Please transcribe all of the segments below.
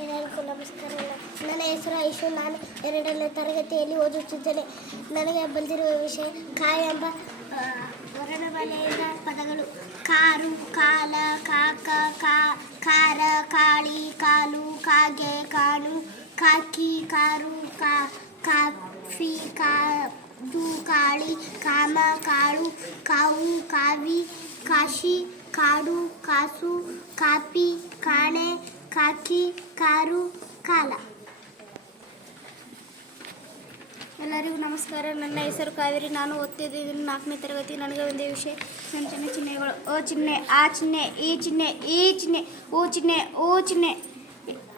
ಎಲ್ಲರಿಗೂ ನಮಸ್ಕಾರ. ನನ್ನ ಹೆಸರು ಐಶು. ನಾನು 2ನೇ ತರಗತಿಯಲ್ಲಿ ಓದುತ್ತಿದ್ದೇನೆ. ನನಗೆ ಬಂದಿರುವ ವಿಷಯ ಕಾಯ ಎಂಬ ವರ್ಣಮಾಲೆಯಿಂದ ಪದಗಳು. ಕಾರು, ಕಾಲ, ಕಾಕ, ಕಾರ, ಕಾಳಿ, ಕಾಲು, ಕಾಗೆ, ಕಾಣು, ಕಾಕಿ, ಕಾರು, ಕಾಫಿ, ಕಾದು, ಕಾಳಿ, ಕಾಮ, ಕಾಳು, ಕಾವು, ಕಾವಿ, ಕಾಶಿ, ಕಾಡು, ಕಾಸು, ಕಾಪಿ, ಕಾಣೆ, ಕಾಕಿ, ಕಾರು, ಕಾಲ. ಎಲ್ಲರಿಗೂ ನಮಸ್ಕಾರ. ನನ್ನ ಹೆಸರು ಕಾವೇರಿ. ನಾನು ಓದ್ತಿದ್ದೀನಿ 4ನೇ ತರಗತಿ. ನನಗೆ ಒಂದೇ ವಿಷಯ ಸಂಚನ ಚಿಹ್ನೆಗಳು. ಅ ಚಿಹ್ನೆ, ಆ ಚಿಹ್ನೆ, ಈ ಚಿಹ್ನೆ, ಈ ಚಿಹ್ನೆ, ಉ ಚಿಹ್ನೆ, ಊ ಚಿಹ್ನೆ,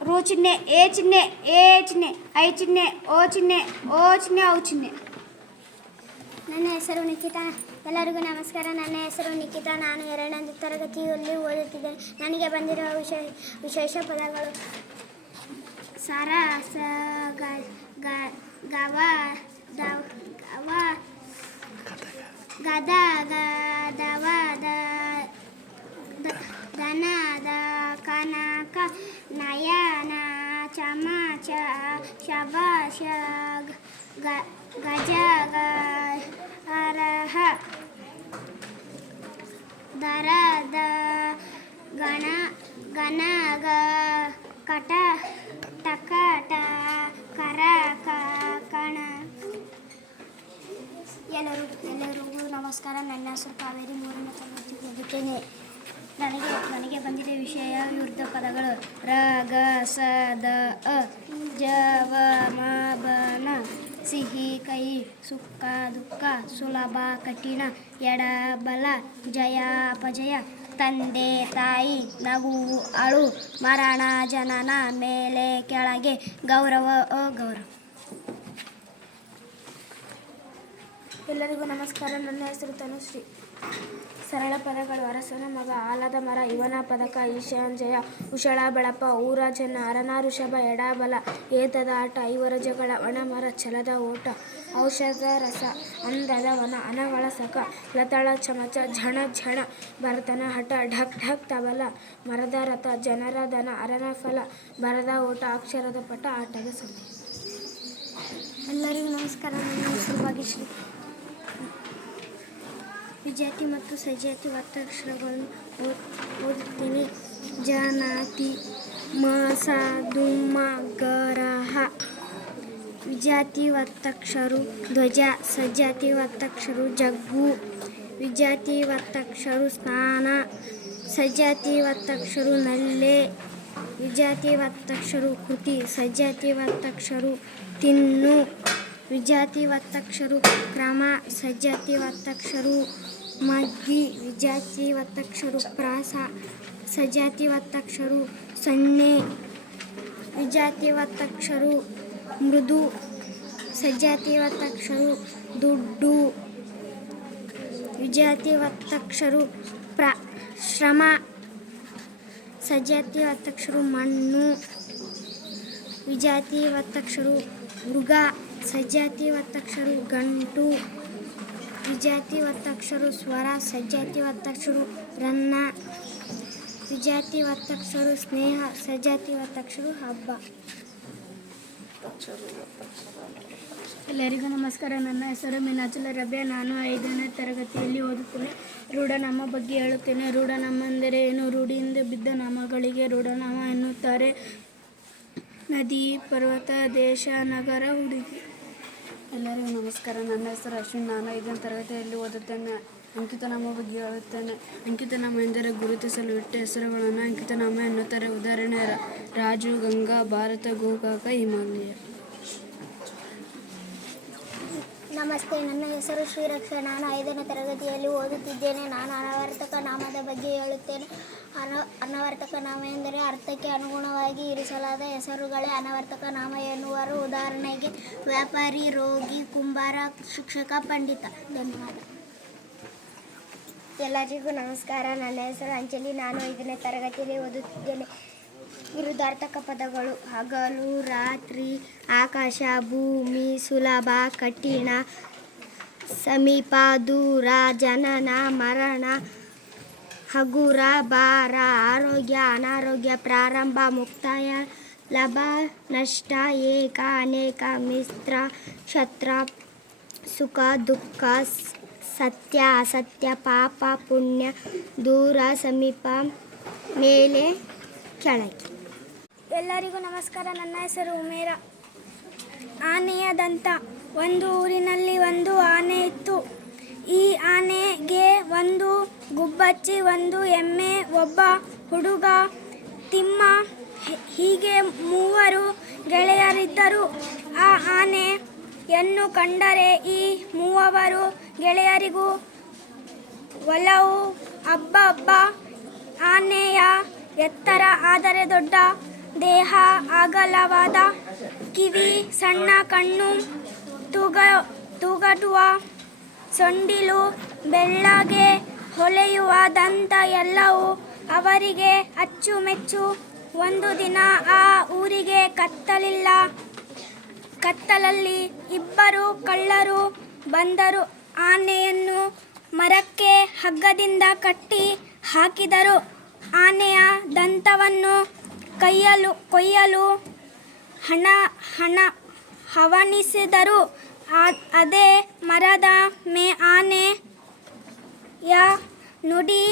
ರು ಚಿಹ್ನೆ, ಎ ಚಿಹ್ನೆ, ಎ ಚಿಹ್ನೆ, ಐ ಚಿಹ್ನೆ, ಓ ಚಿಹ್ನೆ, ಓ ಚಿಹ್ನೆ, ಔ ಚಿಹ್ನೆ. ನನ್ನ ಹೆಸರು ನಿಖಿತಾ. ಎಲ್ಲರಿಗೂ ನಮಸ್ಕಾರ. ನನ್ನ ಹೆಸರು ನಿಖಿತಾ. ನಾನು 2ನೇ ತರಗತಿಯಲ್ಲಿ ಓದುತ್ತಿದ್ದೇನೆ. ನನಗೆ ಬಂದಿರುವ ವಿಶೇಷ ಪದಗಳು. ಸರ, ಸ, ಗವ, ಗದ, ಗದವ, ದನ, ಕನಕ, ನಯನ, ಚಮಚ, ಶಬಾಷ, ಗಜ, ಅರಹ, ದರದ, ಗಣಗ, ಕಟ, ಟಕಟ, ಕರಕ, ಕಣ. ಎಲ್ಲರಿಗೂ ನಮಸ್ಕಾರ. ನನ್ನ ಹೆಸರು ಕಾವೇರಿ. 3ನೇ ತರಗತಿ ಓದುತ್ತೇನೆ. ನನಗೆ ಬಂದಿದೆ ವಿಷಯ ವಿರುದ್ಧ ಪದಗಳು. ರ, ಗ, ಸ, ದ, ಅ, ಜವ, ಮ, ಬನ, ಸಿಹಿ, ಕಹಿ, ಸುಖ, ದುಃಖ, ಸುಲಭ, ಕಠಿಣ, ಎಡ, ಬಲ, ಜಯ, ಅಪಜಯ, ತಂದೆ, ತಾಯಿ, ನಗು, ಅಳು, ಮರಣ, ಜನನ, ಮೇಲೆ, ಕೆಳಗೆ, ಗೌರವ, ಅಗೌರವ. ಎಲ್ಲರಿಗೂ ನಮಸ್ಕಾರ. ನನ್ನ ಹೆಸರು ತನುಶ್ರೀ. ಸರಳ ಪದಗಳು. ಅರಸನ ಮಗ, ಆಲದ ಮರ, ಇವನ ಪದಕ, ಈಶಾಂಜಯ, ಉಷಳ ಬಳಪ, ಊರ ಜನ, ಅರನ ಋಷಭ, ಎಡಬಲ, ಏತದ ಆಟ, ಐವರ ಜಗಳ, ಒಣಮರ, ಛಲದ ಓಟ, ಔಷಧ ರಸ, ಅಂದದ ವನ, ಅನಗಳ ಸಕ, ಲತಳ ಚಮಚ, ಝಣ ಝಣ, ಭರತನ ಹಠ, ಢಕ್ ಢಕ್ ತಬಲ, ಮರದ ರಥ, ಜನರ ದನ, ಅರನ ಫಲ, ಬರದ ಓಟ, ಅಕ್ಷರದ ಪಟ, ಆಟದ ಸಮಯ. ಎಲ್ಲರಿಗೂ ನಮಸ್ಕಾರ. ನನ್ನ ಹೆಸರು ಭಾಗ್ಯಶ್ರೀ. ವಿಜಾತಿ ಮತ್ತು ಸಜಾತಿ ಒತ್ತಕ್ಷರಗಳನ್ನು ಓದುತ್ತೇನೆ. ಜನಾತಿ, ಮ, ಸ, ದುಮ್ಮ, ಗರಹ. ವಿಜಾತಿ ಒತ್ತಕ್ಷರು ಧ್ವಜ. ಸಜಾತಿ ಒತ್ತಕ್ಷರು ಜಗ್ಗು. ವಿಜಾತಿ ಒತ್ತಕ್ಷರು ಸ್ನಾನ. ಸಜಾತಿ ಒತ್ತಕ್ಷರು ನಲ್ಲೆ. ವಿಜಾತಿ ಒತ್ತಕ್ಷರು ಕೃತಿ. ಸಜಾತಿ ಒತ್ತಕ್ಷರು ತಿನ್ನು. ವಿಜಾತಿ ಒತ್ತಕ್ಷರು ಕ್ರಮ. ಸಜಾತಿ ಒತ್ತಕ್ಷರು ಮಗ್ಗಿ. ವಿಜಾತಿ ಒತ್ತಕ್ಷರು ಪ್ರಾಸ. ಸಜಾತಿ ಒತ್ತಕ್ಷರು ಸನ್ನೆ. ವಿಜಾತಿ ಒತ್ತಕ್ಷರು ಮೃದು. ಸಜಾತಿ ಒತ್ತಕ್ಷರು ದುಡ್ಡು. ವಿಜಾತಿ ಒತ್ತಕ್ಷರು ಶ್ರಮ. ಸಜಾತಿ ಒತ್ತಕ್ಷರು ಮಣ್ಣು. ವಿಜಾತಿ ಒತ್ತಕ್ಷರು ಮೃಗ. ಸಜಾತಿ ಒತ್ತಕ್ಷರು ಗಂಟು. ವಿಜಾತಿ ಒತ್ತಕ್ಷರು ಸ್ವರ. ಸಜಾತಿ ಒತ್ತಕ್ಷರು ರನ್ನ. ವಿಜಾತಿ ಒತ್ತಕ್ಷರು ಸ್ನೇಹ. ಸಜಾತಿ ಒತ್ತಕ್ಷರು ಹಬ್ಬ. ಎಲ್ಲರಿಗೂ ನಮಸ್ಕಾರ. ನನ್ನ ಹೆಸರು ಮೀನಾಚಲ ರಬ್ಯ. ನಾನು 5ನೇ ತರಗತಿಯಲ್ಲಿ ಓದುತ್ತೇನೆ. ರೂಢನಾಮ ಬಗ್ಗೆ ಹೇಳುತ್ತೇನೆ. ರೂಢನಾಮ ಎಂದರೆ ಏನು? ರೂಢಿಯಿಂದ ಬಿದ್ದ ನಾಮಗಳಿಗೆ ರೂಢನಾಮ ಎನ್ನುತ್ತಾರೆ. ನದಿ, ಪರ್ವತ, ದೇಶ, ನಗರ, ಹುಡುಗಿ. ಎಲ್ಲರಿಗೂ ನಮಸ್ಕಾರ. ನನ್ನ ಹೆಸರು ಅಶ್ವಿನ್. ನಾನು 5ನೇ ತರಗತಿಯಲ್ಲಿ ಓದುತ್ತೇನೆ. ಅಂಕಿತನಾಮ ಬಗ್ಗೆ ಹೇಳುತ್ತೇನೆ. ಅಂಕಿತನಾಮ ಎಂದರೆ ಗುರುತಿಸಲು ಇಟ್ಟ ಹೆಸರುಗಳನ್ನು ಅಂಕಿತನಾಮ ಎನ್ನುತ್ತಾರೆ. ಉದಾಹರಣೆ: ರಾಜು, ಗಂಗಾ, ಭಾರತ, ಗೋಕಾಕ, ಹಿಮಾಲಯ. ನಮಸ್ತೆ. ನನ್ನ ಹೆಸರು ಶ್ರೀರಕ್ಷಾ. ನಾನು 5ನೇ ತರಗತಿಯಲ್ಲಿ ಓದುತ್ತಿದ್ದೇನೆ. ನಾನು ಅನವರ್ತಕ ನಾಮದ ಬಗ್ಗೆ ಹೇಳುತ್ತೇನೆ. ಅನವರ್ತಕ ನಾಮ ಎಂದರೆ ಅರ್ಥಕ್ಕೆ ಅನುಗುಣವಾಗಿ ಇರಿಸಲಾದ ಹೆಸರುಗಳೇ ಅನವರ್ತಕ ನಾಮ ಎನ್ನುವರು. ಉದಾಹರಣೆಗೆ: ವ್ಯಾಪಾರಿ, ರೋಗಿ, ಕುಂಬಾರ, ಶಿಕ್ಷಕ, ಪಂಡಿತ. ಧನ್ಯವಾದ. ಎಲ್ಲರಿಗೂ ನಮಸ್ಕಾರ. ನನ್ನ ಹೆಸರು ಅಂಜಲಿ. ನಾನು 5ನೇ ತರಗತಿಯಲ್ಲಿ ಓದುತ್ತಿದ್ದೇನೆ. ವಿರುದ್ಧಾರ್ಥಕ ಪದಗಳು. ಹಗಲು, ರಾತ್ರಿ, ಆಕಾಶ, ಭೂಮಿ, ಸುಲಭ, ಕಠಿಣ, ಸಮೀಪ, ದೂರ, ಜನನ, ಮರಣ, ಹಗುರ, ಭಾರ, ಆರೋಗ್ಯ, ಅನಾರೋಗ್ಯ, ಪ್ರಾರಂಭ, ಮುಕ್ತಾಯ, ಲಾಭ ನಷ್ಟ ಏಕ ಅನೇಕ ಮಿತ್ರ ಶತ್ರ ಸುಖ ದುಃಖ ಸತ್ಯ ಅಸತ್ಯ ಪಾಪ ಪುಣ್ಯ ದೂರ ಸಮೀಪ ಮೇಲೆ ಕೆಳಗೆ. ಎಲ್ಲರಿಗೂ ನಮಸ್ಕಾರ. ನನ್ನ ಹೆಸರು ಉಮೇರ. ಆನೆಯ ದಂತ. ಒಂದು ಊರಿನಲ್ಲಿ ಒಂದು ಆನೆ ಇತ್ತು. ಈ ಆನೆಗೆ ಒಂದು ಗುಬ್ಬಚ್ಚಿ, ಒಂದು ಎಮ್ಮೆ, ಒಬ್ಬ ಹುಡುಗ ತಿಮ್ಮ, ಹೀಗೆ 3 ಗೆಳೆಯರಿದ್ದರು. ಆ ಆನೆಯನ್ನು ಕಂಡರೆ ಈ 3 ಗೆಳೆಯರಿಗೂ ಒಲವು. ಅಬ್ಬಬ್ಬ, ಆನೆಯ ಎತ್ತರ, ಆದರೆ ದೊಡ್ಡ ದೇಹ, ಅಗಲವಾದ ಕಿವಿ, ಸಣ್ಣ ಕಣ್ಣು, ತೂಗಟುವ ಸೊಂಡಿಲು, ಬೆಳ್ಳಗೆ ಹೊಳೆಯುವ ದಂತ ಎಲ್ಲವೂ ಅವರಿಗೆ ಅಚ್ಚುಮೆಚ್ಚು. ಒಂದು ದಿನ ಆ ಊರಿಗೆ ಕತ್ತಲಲ್ಲಿ 2 ಕಳ್ಳರು ಬಂದರು. ಆನೆಯನ್ನು ಮರಕ್ಕೆ ಹಗ್ಗದಿಂದ ಕಟ್ಟಿ ಹಾಕಿದರು. ಆನೆಯ ದಂತವನ್ನು ಕೊಯ್ಯಲು ಹವಣಿಸಿದರು. ಅದೇ ಮರದ ಆನೆಯ ನುಡಿ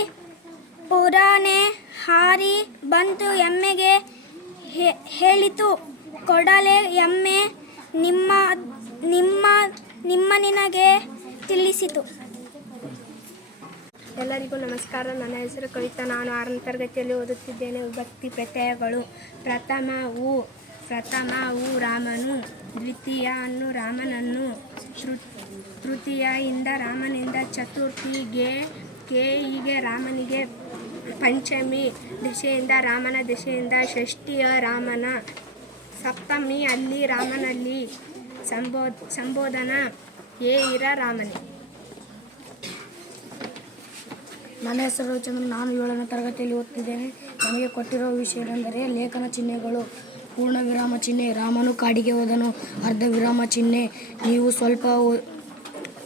ಪುರಾನೆ ಹಾರಿ ಬಂತು. ಎಮ್ಮೆಗೆ ಹೇಳಿತು, ಕೊಡಲೆ ಎಮ್ಮೆ, ನಿಮ್ಮ ನಿನಗೆ ತಿಳಿಸಿತು. ಎಲ್ಲರಿಗೂ ನಮಸ್ಕಾರ. ನನ್ನ ಹೆಸರು ಕವಿತಾ. ನಾನು 6ನೇ ತರಗತಿಯಲ್ಲಿ ಓದುತ್ತಿದ್ದೇನೆ. ವಿಭಕ್ತಿ ಪ್ರತ್ಯಯಗಳು. ಪ್ರಥಮವು ರಾಮನು, ದ್ವಿತೀಯನು ರಾಮನನ್ನು, ತೃತೀಯಿಂದ ರಾಮನಿಂದ, ಚತುರ್ಥಿ ಗೆ ಹೀಗೆ ರಾಮನಿಗೆ, ಪಂಚಮಿ ದಿಶೆಯಿಂದ ರಾಮನ ದಿಶೆಯಿಂದ, ಷಷ್ಠಿಯ ರಾಮನ, ಸಪ್ತಮಿ ಅಲ್ಲಿ ರಾಮನಲ್ಲಿ, ಸಂಬೋಧನ ಇರ ರಾಮನೇ. ನನ್ನ ಹೆಸರು ರವಿಚಂದ್ರ. ನಾನು 7ನೇ ತರಗತಿಯಲ್ಲಿ ಓದುತ್ತಿದ್ದೇನೆ. ನಮಗೆ ಕೊಟ್ಟಿರುವ ವಿಷಯವೆಂದರೆ ಲೇಖನ ಚಿಹ್ನೆಗಳು. ಪೂರ್ಣ ವಿರಾಮ ಚಿಹ್ನೆ, ರಾಮನು ಕಾಡಿಗೆ ಹೋದನು. ಅರ್ಧ ವಿರಾಮ ಚಿಹ್ನೆ, ನೀವು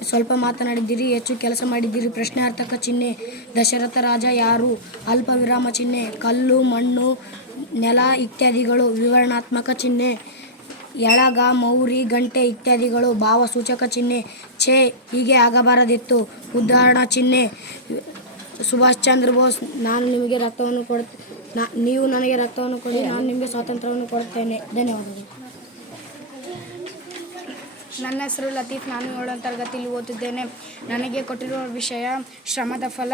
ಸ್ವಲ್ಪ ಮಾತನಾಡಿದ್ದೀರಿ, ಹೆಚ್ಚು ಕೆಲಸ ಮಾಡಿದ್ದೀರಿ. ಪ್ರಶ್ನಾರ್ಥಕ ಚಿಹ್ನೆ, ದಶರಥ ರಾಜ ಯಾರು? ಅಲ್ಪ ವಿರಾಮ ಚಿಹ್ನೆ, ಕಲ್ಲು, ಮಣ್ಣು, ನೆಲ ಇತ್ಯಾದಿಗಳು. ವಿವರಣಾತ್ಮಕ ಚಿಹ್ನೆ, ಎಳಗ, ಮೌರಿ, ಗಂಟೆ ಇತ್ಯಾದಿಗಳು. ಭಾವಸೂಚಕ ಚಿಹ್ನೆ, ಛೇ, ಹೀಗೆ ಆಗಬಾರದಿತ್ತು. ಉದಾಹರಣಾ ಚಿಹ್ನೆ, ಸುಭಾಷ್ ಚಂದ್ರ ಬೋಸ್, ನೀವು ನನಗೆ ರಕ್ತವನ್ನು ಕೊಡಿ, ನಾನು ನಿಮಗೆ ಸ್ವಾತಂತ್ರ್ಯವನ್ನು ಕೊಡುತ್ತೇನೆ. ಧನ್ಯವಾದಗಳು. ನನ್ನ ಹೆಸರು ಲತೀಫ್. ನಾನು 7ನೇ ತರಗತಿಯಲ್ಲಿ ಓದುತ್ತಿದ್ದೇನೆ. ನನಗೆ ಕೊಟ್ಟಿರುವ ವಿಷಯ ಶ್ರಮದ ಫಲ.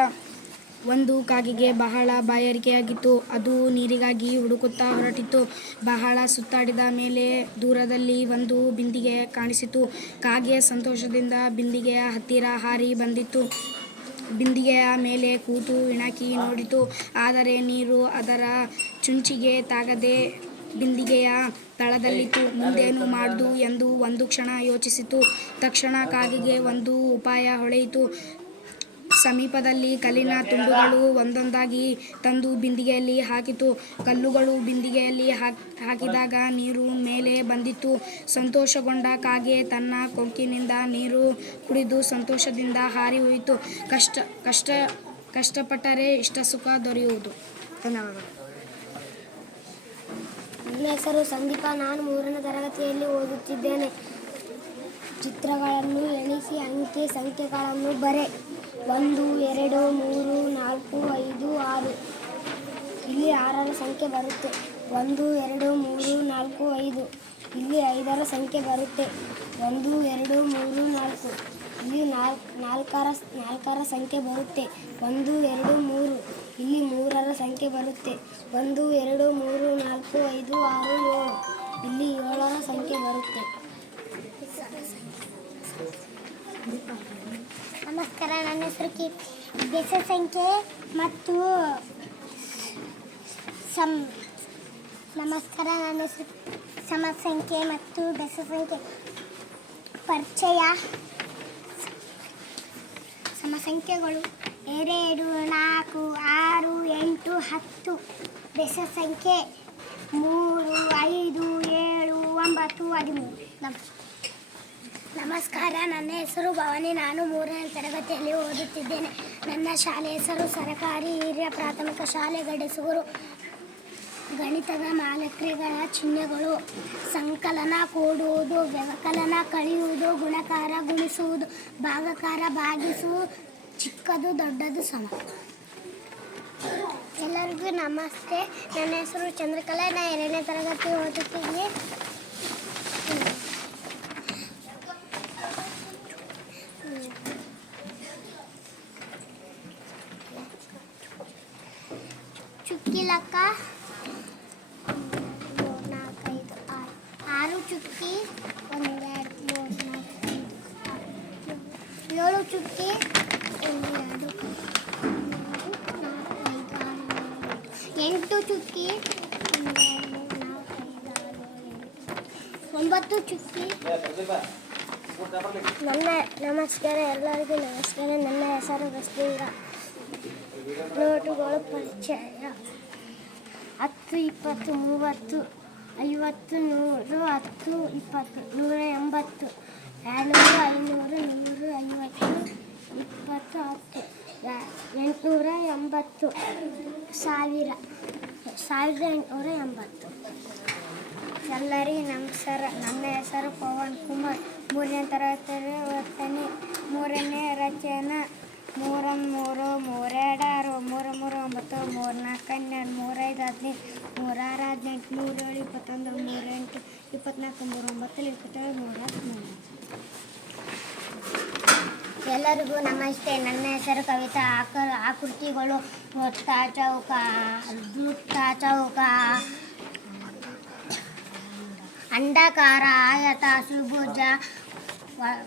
ಒಂದು ಕಾಗೆಗೆ ಬಹಳ ಬಾಯಾರಿಕೆಯಾಗಿತ್ತು. ಅದು ನೀರಿಗಾಗಿ ಹುಡುಕುತ್ತಾ ಹೊರಟಿತು. ಬಹಳ ಸುತ್ತಾಡಿದ ಮೇಲೆ ದೂರದಲ್ಲಿ ಒಂದು ಬಿಂದಿಗೆ ಕಾಣಿಸಿತು. ಕಾಗೆ ಸಂತೋಷದಿಂದ ಬಿಂದಿಗೆಯ ಹತ್ತಿರ ಹಾರಿ ಬಂದಿತು. ಬಿಂದಿಗೆಯ ಮೇಲೆ ಕೂತು ಇಣಕಿ ನೋಡಿತು. ಆದರೆ ನೀರು ಅದರ ಚುಂಚಿಗೆ ತಾಗದೆ ಬಿಂದಿಗೆಯ ತಳದಲ್ಲಿತ್ತು. ಮುಂದೇನು ಮಾಡುವುದು ಎಂದು ಒಂದು ಕ್ಷಣ ಯೋಚಿಸಿತು. ತಕ್ಷಣ ಕಾಗೆಗೆ ಒಂದು ಉಪಾಯ ಹೊಳೆಯಿತು. ಸಮೀಪದಲ್ಲಿ ಕಲ್ಲಿನ ತುಂಡುಗಳು ಒಂದೊಂದಾಗಿ ತಂದು ಬಿಂದಿಗೆಯಲ್ಲಿ ಹಾಕಿತು. ಕಲ್ಲುಗಳು ಬಿಂದಿಗೆಯಲ್ಲಿ ಹಾಕಿದಾಗ ನೀರು ಮೇಲೆ ಬಂದಿತು. ಸಂತೋಷಗೊಂಡ ಕಾಗೆ ತನ್ನ ಕೊಕ್ಕಿನಿಂದ ನೀರು ಕುಡಿದು ಸಂತೋಷದಿಂದ ಹಾರಿ ಹೋಯಿತು. ಕಷ್ಟಪಟ್ಟರೆ ಇಷ್ಟ ಸುಖ ದೊರೆಯುವುದು. ಧನ್ಯವಾದಗಳು. ನನ್ನ ಹೆಸರು ಸಂದೀಪ. ನಾನು 3ನೇ ತರಗತಿಯಲ್ಲಿ ಓದುತ್ತಿದ್ದೇನೆ. ಚಿತ್ರಗಳನ್ನು ಎಣಿಸಿ ಅಂಕೆ ಸಂಖ್ಯೆಗಳನ್ನು ಬರೆ. 1 2 3 4 5 6. ಇಲ್ಲಿ 6ರ ಸಂಖ್ಯೆ ಬರುತ್ತೆ. 1 2 3 4 5. ಇಲ್ಲಿ 5ರ ಸಂಖ್ಯೆ ಬರುತ್ತೆ. 1 2 3 4. ಇಲ್ಲಿ 4ರ ಸಂಖ್ಯೆ ಬರುತ್ತೆ. 1 2 3. ಇಲ್ಲಿ 3ರ ಸಂಖ್ಯೆ ಬರುತ್ತೆ. 1 2 3 4 5 6 7. ಇಲ್ಲಿ 7ರ ಸಂಖ್ಯೆ ಬರುತ್ತೆ. ನಮಸ್ಕಾರ. ನನ್ನ ಹೆಸರು ಬೆಸ ಸಂಖ್ಯೆ ಮತ್ತು ನಮಸ್ಕಾರ. ನನ್ನ ಹೆಸರು ಸಮ ಸಂಖ್ಯೆ ಮತ್ತು ಬೆಸ ಸಂಖ್ಯೆ ಪರಿಚಯ. ಸಮ ಸಂಖ್ಯೆಗಳು 2 4 6 8 10. ಬೆಸ ಸಂಖ್ಯೆ 3 5 7 9 13. ನಮಸ್ಕಾರ. ನನ್ನ ಹೆಸರು ಭವಾನಿ. ನಾನು 3ನೇ ತರಗತಿಯಲ್ಲಿ ಓದುತ್ತಿದ್ದೇನೆ. ನನ್ನ ಶಾಲೆ ಹೆಸರು ಸರಕಾರಿ ಹಿರಿಯ ಪ್ರಾಥಮಿಕ ಶಾಲೆ ಗಡಸುಗೂರು. ಗಣಿತದ ಮಾತ್ರೆಗಳ ಚಿಹ್ನೆಗಳು: ಸಂಕಲನ ಕೂಡುವುದು, ವ್ಯವಕಲನ ಕಳೆಯುವುದು, ಗುಣಕಾರ ಗುಣಿಸುವುದು, ಭಾಗಾಕಾರ ಭಾಗಿಸುವುದು, ಚಿಕ್ಕದು ದೊಡ್ಡದು ಸಮ. ಎಲ್ಲರಿಗೂ ನಮಸ್ತೆ. ನನ್ನ ಹೆಸರು ಚಂದ್ರಕಲಾ. ನಾನು 2ನೇ ತರಗತಿ ಓದುತ್ತೀನಿ. ಚುಕ್ಕಿ ಲೆಕ್ಕ 3, 4, 5, 6 ಚುಕ್ಕಿ 1, 2, 3, 4, 5, 6, 7 ಚುಕ್ಕಿ 1, 2, 8 ಚುಕ್ಕಿ 1, 2, 3, 4, 5, 6, 7 9 ಚುಕ್ಕಿ. ನಮಸ್ಕಾರ, ಎಲ್ಲರಿಗೂ ನಮಸ್ಕಾರ. ನನ್ನ ಹೆಸರು ಬಸ್ಲಿಂಗ. ನೋಟುಗಳು ಪರಿಚಯ: 10, 20, 30, 50, 100, 10, 20, 180, 200, 500, 150, 20, 10, 880, 1000, 1880. ಎಲ್ಲರಿಗೂ ನಮಸ್ಕಾರ. ನನ್ನ ಹೆಸರು ಪವನ್ ಕುಮಾರ್. 3ನೇ ತರಗತಿಯಲ್ಲಿ ಓದ್ತೇನೆ. 3ನೇ ರಚನೆ: 3 3 3 2 6 3 3 9 3 4 12 3 5 15 3 6 18 3 7 21 3 8 24 3 9 27 3 ಎಲ್ಲರಿಗೂ ನಮಸ್ತೆ. ನನ್ನ ಹೆಸರು ಕವಿತಾ. ಆಕೃತಿಗಳು: ವೃತ್ತ, ಚೌಕ, ವೃತ್ತ, ಚೌಕ, ಅಂಡಾಕಾರ, ಆಯತ, ತ್ರಿಭುಜ,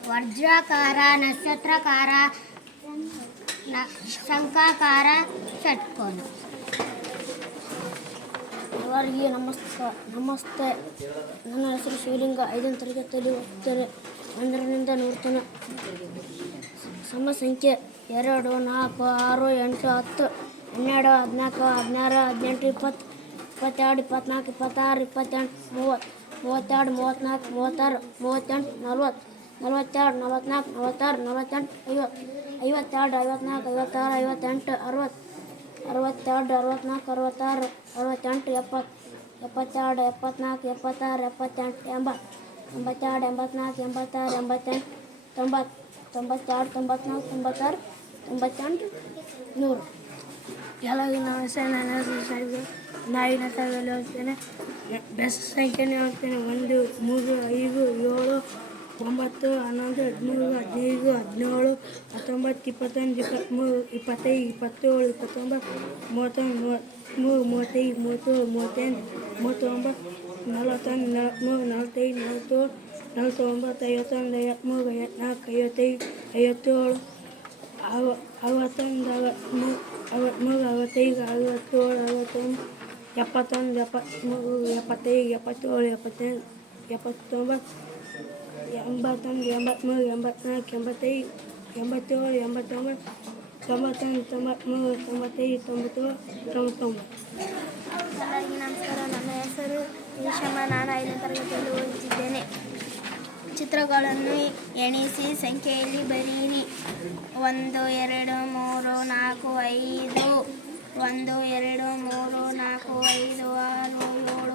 ವರ್ಗಾಕಾರ, ನಕ್ಷತ್ರಾಕಾರ, ಶಂಖಾಕಾರ, ಷಟ್ಕೋನ. ಎಲ್ಲರಿಗೂ ನಮಸ್ತೆ. ನನ್ನ ಹೆಸರು ಶಿವಲಿಂಗ. 5ನೇ ತರಗತಿಯಲ್ಲಿ ಓದುತ್ತೇನೆ. 1ರಿಂದ 100 ತನಕ. ಸಮ ಸಂಖ್ಯೆ: 2, 4, 6, 8, 10, 12, 14, 16, 18, 20, 22, 24, 26, 28, 30, 32, 34, 36, 38, 40, 42, 44, 46, 48, 50, 52, 53, 54, 55, 62, 63, 64, 65, 66, 67, 68, 70, 72, 84, 85, 86, 90, 91, 92, 93, 94, 98, 100. ಎಲ್ಲರಿಗೂ ನಮಸ್ತೆ. ನನ್ನ ಹೆಸರು ಸರ್ಗೆ. 5ನೇ ತರಗತಿಯಲ್ಲಿ ಓದ್ತೇನೆ. ಬೆಸ್ಟ್ ಸಂಖ್ಯೆನೇ ಓದ್ತೇನೆ. 1, 3, 5, 7, 9, 11, 12, 15, 17, 19, 20, 21, 23, 25, 27, 29, 30, 31, 32, 33, 34, 35, 41, 42, 43, 44, 51, 53, 54, 55, 63, 65, 71, 73, 74, 75, 79, 81, 82, 83, 84, 85, 87, 88, 99. ಎಲ್ಲರಿಗೂ ನಮಸ್ಕಾರ. ನನ್ನ ಹೆಸರು ಈಶಮ್ಮ. ನಾನು 5ನೇ ತರಗತಿಯಲ್ಲಿ ಓದುತ್ತಿದ್ದೇನೆ. ಚಿತ್ರಗಳನ್ನು ಎಣಿಸಿ ಸಂಖ್ಯೆಯಲ್ಲಿ ಬರೆಯಿರಿ. 1, 2, 3, 4, 5, 1, 2, 3, 4, 5, 6,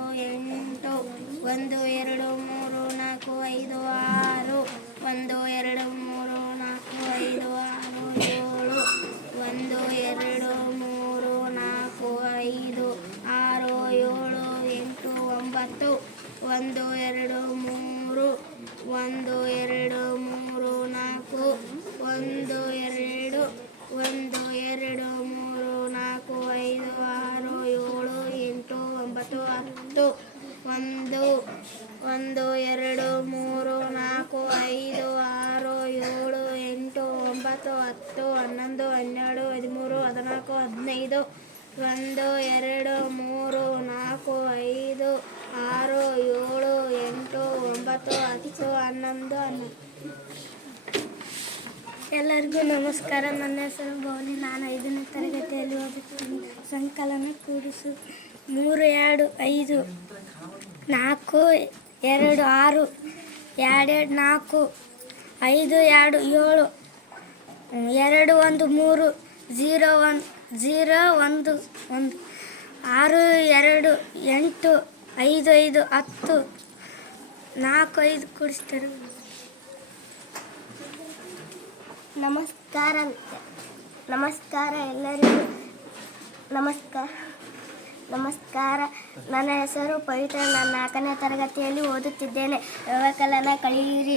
7, 8, 1, 2, 3, 4, 5, 6, 1, 2, 3, 4, 5, 6, 7, 1, 2, 3, 4, 5, 6, 7, 8, 9, 1, 2, 3, 1, 2, 3, 4, 1, 2, 1, 2, 3, 4, 5, 6, 7, 1, 2, 3, ಎಲ್ಲರಿಗೂ ನಮಸ್ಕಾರ. ನನ್ನ ಹೆಸರು ಗೌರಿ. ನಾನು 5ನೇ ತರಗತಿಯಲ್ಲಿ ಓದುತ್ತೀನಿ. ಸಂಕಲನ ಕೂಡಿಸು: 3, 2, 5, 4, 2, 6, 2, 4, 5, 2, 7, 2, 1, 3, 0, 1, 0, 1, 1, 6 2 8 5 5 10 4 5 ಕೂಡಿಸ್ತಾರೆ. ನಮಸ್ಕಾರ ಎಲ್ಲರಿಗೂ. ನಮಸ್ಕಾರ. ನನ್ನ ಹೆಸರು ಪವಿತ್ರ. ನಾನು 4ನೇ ತರಗತಿಯಲ್ಲಿ ಓದುತ್ತಿದ್ದೇನೆ. ವ್ಯವಕಲನ ಕಳೆಯಿರಿ.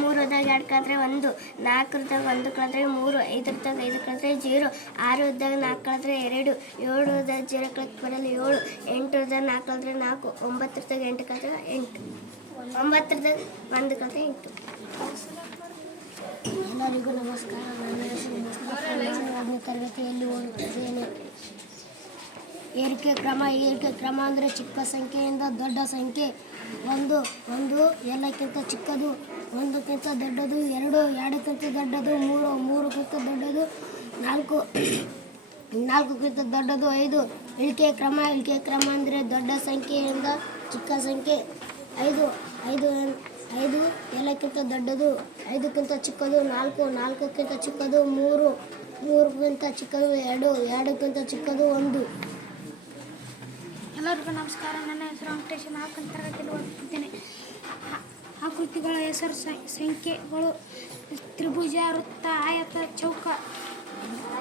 3 ದಾಗ 2 ಕಳೆದ್ರೆ 1, 4 ದಾಗ 1 ಕಳೆದ್ರೆ 3, 5 ದಾಗ 5 ಕಳೆದ್ರೆ 0, 6 ದಾಗ 4 ಕಳೆದ್ರೆ 2, 7 ದಾಗ 0 ಕಳೆದ್ರೆ ಬರಲ್ಲ 7, 8 ದಾಗ 4 ಕಳೆದ್ರೆ 4, 9 ದಾಗ 8 ಕಳೆದ್ರೆ 8, 9 ದಾಗ 1 ಕಳೆದ್ರೆ 8. ಎಲ್ಲರಿಗೂ ನಮಸ್ಕಾರ. ನನ್ನ ಹೆಸರು ಮುಸ್ತಫಾ. ನಾನು 1ನೇ ತರಗತಿಯಲ್ಲಿ ಓದುತ್ತಿದ್ದೇನೆ. ಏರಿಕೆ ಕ್ರಮ ಅಂದರೆ ಚಿಕ್ಕ ಸಂಖ್ಯೆಯಿಂದ ದೊಡ್ಡ ಸಂಖ್ಯೆ. 1 ಎಲ್ಲಕ್ಕಿಂತ ಚಿಕ್ಕದು, 1ಕ್ಕಿಂತ ದೊಡ್ಡದು, 2 2ಕ್ಕಿಂತ ದೊಡ್ಡದು, 3 3ಕ್ಕಿಂತ ದೊಡ್ಡದು, 4 4ಕ್ಕಿಂತ ದೊಡ್ಡದು, 5 ಇಳಿಕೆ ಕ್ರಮ ಅಂದರೆ ದೊಡ್ಡ ಸಂಖ್ಯೆಯಿಂದ ಚಿಕ್ಕ ಸಂಖ್ಯೆ. 5 ಎಲ್ಲಕ್ಕಿಂತ ದೊಡ್ಡದು, 5ಕ್ಕಿಂತ ಚಿಕ್ಕದು, 4 4ಕ್ಕಿಂತ ಚಿಕ್ಕದು, 3 3ಕ್ಕಿಂತ ಚಿಕ್ಕದು, 2 2ಕ್ಕಿಂತ ಚಿಕ್ಕದು, 1. ಎಲ್ಲರಿಗೂ ನಮಸ್ಕಾರ. ನನ್ನ ಹೆಸರು ವೆಂಕಟೇಶ. 4ನೇ ತರಗತಿಯಲ್ಲಿ ಓದುತ್ತಿದ್ದೇನೆ. ಆಕೃತಿಗಳ ಹೆಸರು ಸಂಖ್ಯೆಗಳು: ತ್ರಿಭುಜ, ವೃತ್ತ, ಆಯತ, ಚೌಕ.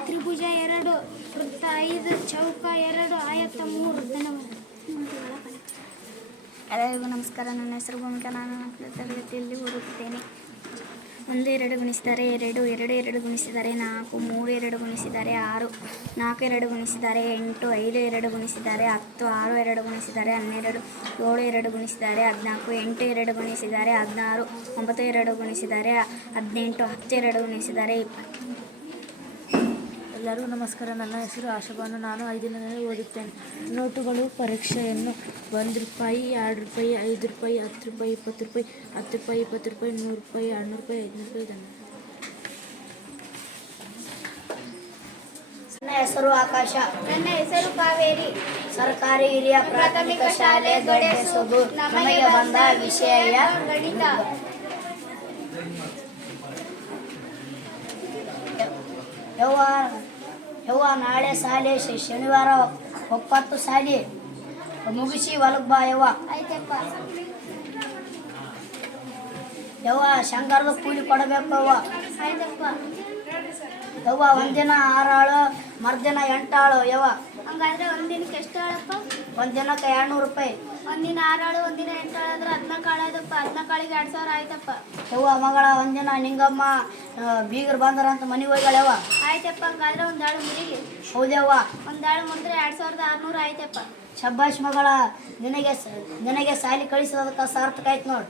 ತ್ರಿಭುಜ 2, ವೃತ್ತ 5, ಚೌಕ 2, ಆಯತ 3. ಧನ್ಯವಾದ. ಎಲ್ಲರಿಗೂ ನಮಸ್ಕಾರ. ನನ್ನ ಹೆಸರು ಭೂಮಿಕಾ. ನಾನು 4ನೇ ತರಗತಿಯಲ್ಲಿ ಓದುತ್ತಿದ್ದೇನೆ. 1 2 ಗುಣಿಸಿದರೆ 2, 2 2 ಗುಣಿಸಿದರೆ 4, 3 2 ಗುಣಿಸಿದರೆ 6, 4 2 ಗುಣಿಸಿದರೆ 8, 5 2 ಗುಣಿಸಿದರೆ 10, 6 2 ಗುಣಿಸಿದರೆ 12, 7 2 ಗುಣಿಸಿದರೆ 14, 8 2 ಗುಣಿಸಿದರೆ 16, 9 2 ಗುಣಿಸಿದರೆ 18, 10 2 ಗುಣಿಸಿದರೆ 20. ಎಲ್ಲರಿಗೂ ನಮಸ್ಕಾರ. ನನ್ನ ಹೆಸರು ಆಶಾಬಾನು. ನಾನು 5ನೇ ಓದುತ್ತೇನೆ. ನೋಟುಗಳು ಪರೀಕ್ಷೆಯನ್ನು: 1 ರೂಪಾಯಿ, 2 ರೂಪಾಯಿ, 5 ರೂಪಾಯಿ, 10 ರೂಪಾಯಿ, 20 ರೂಪಾಯಿ, 10 ರೂಪಾಯಿ, 20 ರೂಪಾಯಿ, 100 ರೂಪಾಯಿ, 200 ರೂಪಾಯಿ, 500 ರೂಪಾಯಿ. ನನ್ನ ಹೆಸರು ಆಕಾಶ. ನನ್ನ ಹೆಸರು ಕಾವೇರಿ. ಸರ್ಕಾರಿ ಹಿರಿಯ ಪ್ರಾಥಮಿಕ ಶಾಲೆ ದೊಡ್ಡಸೂರು. ನಮಗೆ ಬಂದ ವಿಷಯ ಗಣಿತ. ಯವ್ವ ನಾಳೆ ಶಾಲೆ, ಶನಿವಾರ ಒಪ್ಪತ್ತು ಶಾಲೆ ಮುಗಿಸಿ ಹೊಲಕ್ಕೆ ಬಾ ಯವ್ವ. ಆಯ್ತಪ್ಪ. ಯವ್ವ ಶಂಕರದ ಕೂಲಿ ಕೊಡಬೇಕು ಯವ್ವ. ಆಯ್ತಪ್ಪ. ಯವ್ವ ಒಂದಿನ 6 ಆಳು, ಮರ್ದಿನ 8 ಆಳು ಯವ್ವ. ಹಂಗಾದ್ರೆ ಒಂದಿನಕ್ಕೆ ಎಷ್ಟು ಆಳಪ್ಪ? ಒಂದಿನಕ್ಕೆ 200 ರೂಪಾಯಿ. ಒಂದಿನ 6 ಆಳು, ಒಂದಿನ 8 ಆಳು ಅಂದ್ರೆ 14 ಆಳು ಆಯ್ತಪ್ಪ. 14 ಆಳಿಗೆ 2000 ಆಯ್ತಪ್ಪ. ಯವ್ವ ಮಗಳ ಒಂದಿನ ನಿಂಗಮ್ಮ ಬೀಗರು ಬಂದರಂತ ಮನೆಗೆ ಹೋಗ್ಯಾಳವ್ವ. ಆಯ್ತಪ್ಪ. ಹಂಗಾದ್ರೆ ಒಂದಾಳು ಮುರಿಲಿ. ಹೌದವ್ವ. ಒಂದಾಳು ಮುರಿದ್ರೆ 2600 ಆಯ್ತಪ್ಪ. ಶಬ್ಬಾಷ್ ಮಗಳ, ನಿನಗೆ ಶಾಲೆ ಕಳಿಸೋದಕ್ಕೆ ಸಾರ್ಥಕ ಆಯ್ತು ನೋಡು.